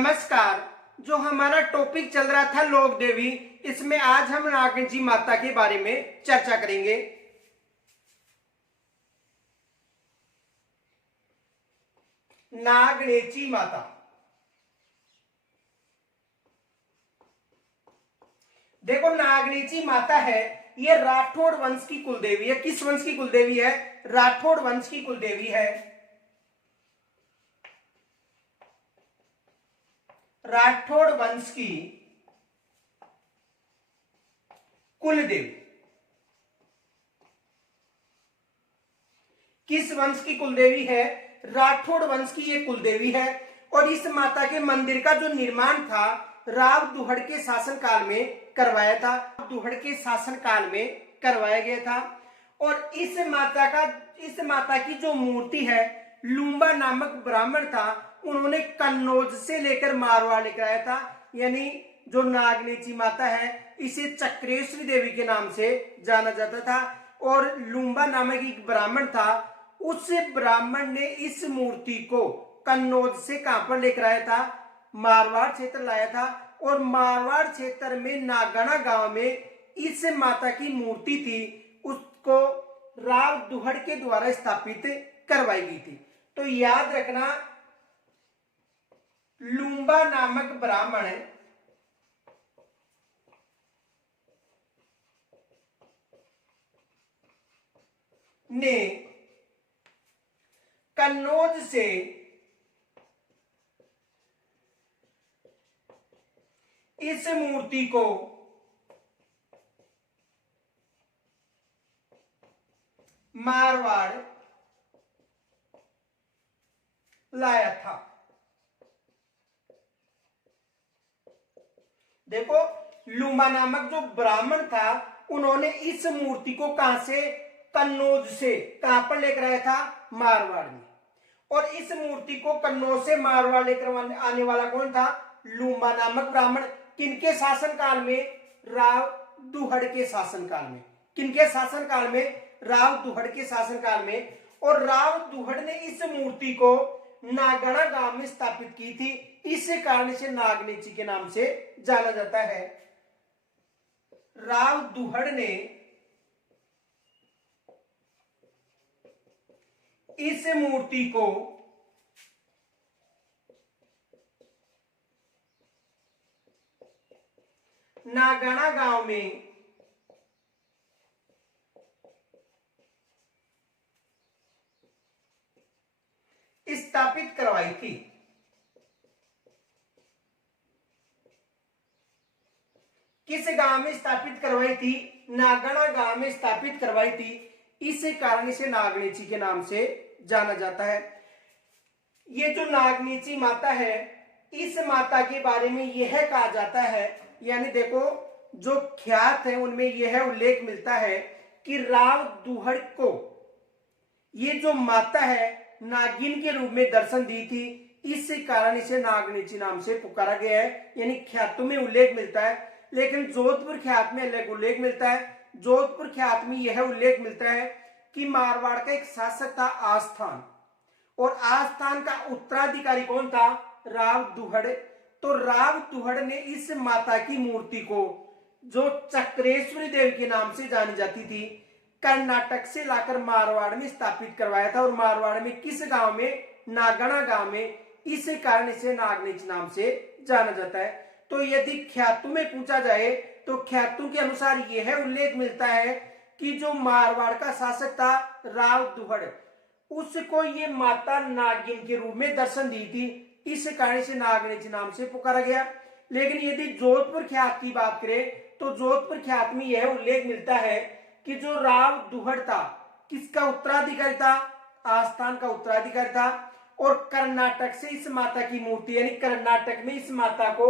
नमस्कार। जो हमारा टॉपिक चल रहा था लोक देवी, इसमें आज हम नागजी माता के बारे में चर्चा करेंगे। नागणेची माता, देखो नागणेची माता है, ये राठौड़ वंश की कुलदेवी है। किस वंश की कुलदेवी है? राठौड़ वंश की कुलदेवी है। राठौड़ वंश की कुलदेवी। किस वंश की कुलदेवी है? राठौड़ वंश की ये कुलदेवी है। और इस माता के मंदिर का जो निर्माण था राव दुहड़ के शासनकाल में करवाया था। दुहड़ के शासनकाल में करवाया गया था। और इस माता की जो मूर्ति है, लूम्बा नामक ब्राह्मण था, उन्होंने कन्नौज से लेकर मारवाड़ लेकर आया था। यानी जो नागणेची माता है, इसे चक्रेश्वरी देवी के नाम से जाना जाता था। और लूम्बा नामक एक ब्राह्मण था, उस ब्राह्मण ने इस मूर्ति को कन्नौज से कहां पर लेकर आया था? मारवाड़ क्षेत्र लाया था। और मारवाड़ क्षेत्र में नागणा गांव में इस माता की मूर्ति थी, उसको राव दुहड़ के द्वारा स्थापित करवाई गई थी। तो याद रखना, लूम्बा नामक ब्राह्मण ने कन्नौज से इस मूर्ति को मारवाड़ लाया था। देखो, लूम्बा नामक जो ब्राह्मण था, उन्होंने इस मूर्ति को कहां से? कन्नौज से। कहां पर लेकर आया था? मारवाड़ में। और इस मूर्ति को कन्नौज से मारवाड़ लेकर आने वाला कौन था? लूम्बा नामक ब्राह्मण। किनके शासनकाल में? राव दुहड़ के शासनकाल में। किनके शासनकाल में? राव दुहड़ के शासनकाल में। और राव दुहड़ ने इस मूर्ति को नागणा गांव में स्थापित की थी। इस कारण से नागणेची के नाम से जाना जाता है। राव दुहड़ ने इस मूर्ति को नागणा गांव में स्थापित करवाई थी। किस गांव में स्थापित करवाई थी? नागणा गांव में स्थापित करवाई थी। इस कारण इसे नागणेची के नाम से जाना जाता है। ये जो नागणेची माता है, इस माता के बारे में यह कहा जाता है, यानी देखो जो ख्यात है उनमें यह उल्लेख मिलता है कि राव दुहड़ को ये जो माता है नागिन के रूप में दर्शन दी थी। इस कारण इसे नागणेची नाम से पुकारा गया है। यानी ख्यातों में उल्लेख मिलता है, लेकिन जोधपुर ख्यात में अलग उल्लेख मिलता है। जोधपुर ख्यात में यह उल्लेख मिलता है कि मारवाड़ का एक शासक था आस्थान, और आस्थान का उत्तराधिकारी कौन था? राव दुहड़। तो राव दुहड़ ने इस माता की मूर्ति को, जो चक्रेश्वरी देवी के नाम से जानी जाती थी, कर्नाटक से लाकर मारवाड़ में स्थापित करवाया था। और मारवाड़ में किस गांव में? नागणा गांव में। इस कारण इसे नागणेची नाम से जाना जाता है। तो यदि ख्यातों में पूछा जाए तो ख्यातों के अनुसार यह उल्लेख मिलता है कि जो मारवाड़ का शासक था राव दुहड़, उसको ये माता नागिन के रूप में दर्शन दी थी। इस कारण से नागणेची नाम से पुकारा गया। लेकिन यदि जोधपुर ख्यात की बात करें तो जोधपुर ख्यात में यह उल्लेख मिलता है कि जो राव दुहड़ था, किसका उत्तराधिकारी था? आस्थान का उत्तराधिकारी था। और कर्नाटक से इस माता की मूर्ति, यानी कर्नाटक में इस माता को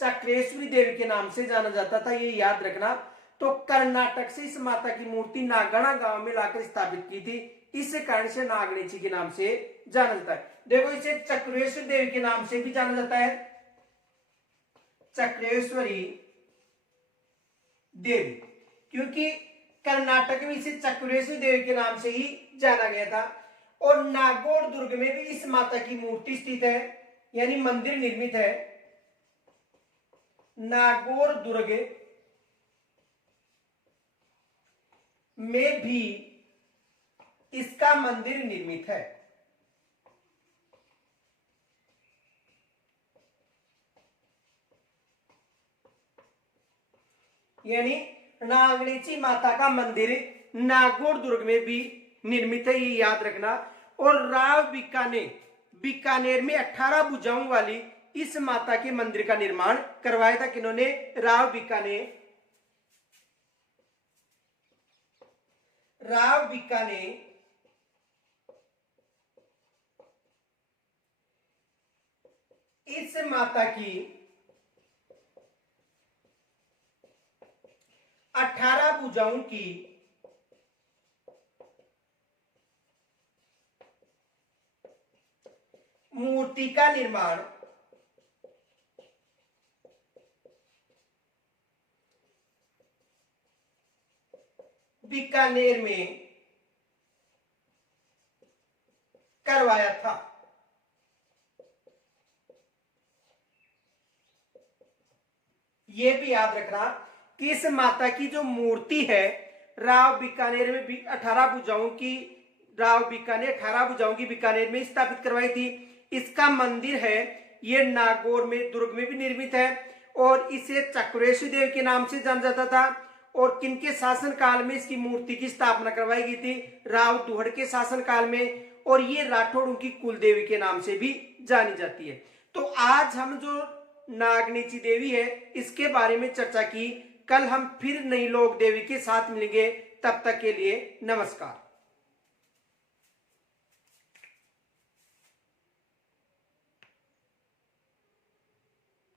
चक्रेश्वरी देवी के नाम से जाना जाता था, ये याद रखना। तो कर्नाटक से इस माता की मूर्ति नागणा गांव में लाकर स्थापित की थी। इस कारण से नागणेची के नाम से जाना जाता है। देखो, इसे चक्रेश्वरी देवी के नाम से भी जाना जाता है, चक्रेश्वरी देवी, क्योंकि कर्नाटक में इसे चक्रेश्वरी देवी के नाम से ही जाना गया था। और नागौर दुर्ग में भी इस माता की मूर्ति स्थित है। यानी मंदिर निर्मित है, नागौर दुर्ग में भी इसका मंदिर निर्मित है। यानी नागणेची माता का मंदिर नागौर दुर्ग में भी निर्मित है, ये याद रखना। और राव बीकानेर में 18 भुजाओं वाली इस माता के मंदिर का निर्माण करवाया था। किन्होंने? राव बीकानेर इस माता की 18 भुजाओं की मूर्ति का निर्माण बीकानेर में करवाया था। यह भी याद रखना कि इस माता की जो मूर्ति है राव बीकानेर में भी 18 भुजाओं की बीकानेर में स्थापित करवाई थी। इसका मंदिर है ये नागौर में दुर्ग में भी निर्मित है और इसे चक्रेश्वरी देवी के नाम से जाना जाता था। और किनके शासन काल में इसकी मूर्ति की स्थापना करवाई गई थी? राव दुहड़ के शासन काल में। और ये राठौड़ों की कुल देवी के नाम से भी जानी जाती है। तो आज हम जो नागणेची देवी है इसके बारे में चर्चा की। कल हम फिर नई लोक देवी के साथ मिलेंगे, तब तक के लिए नमस्कार।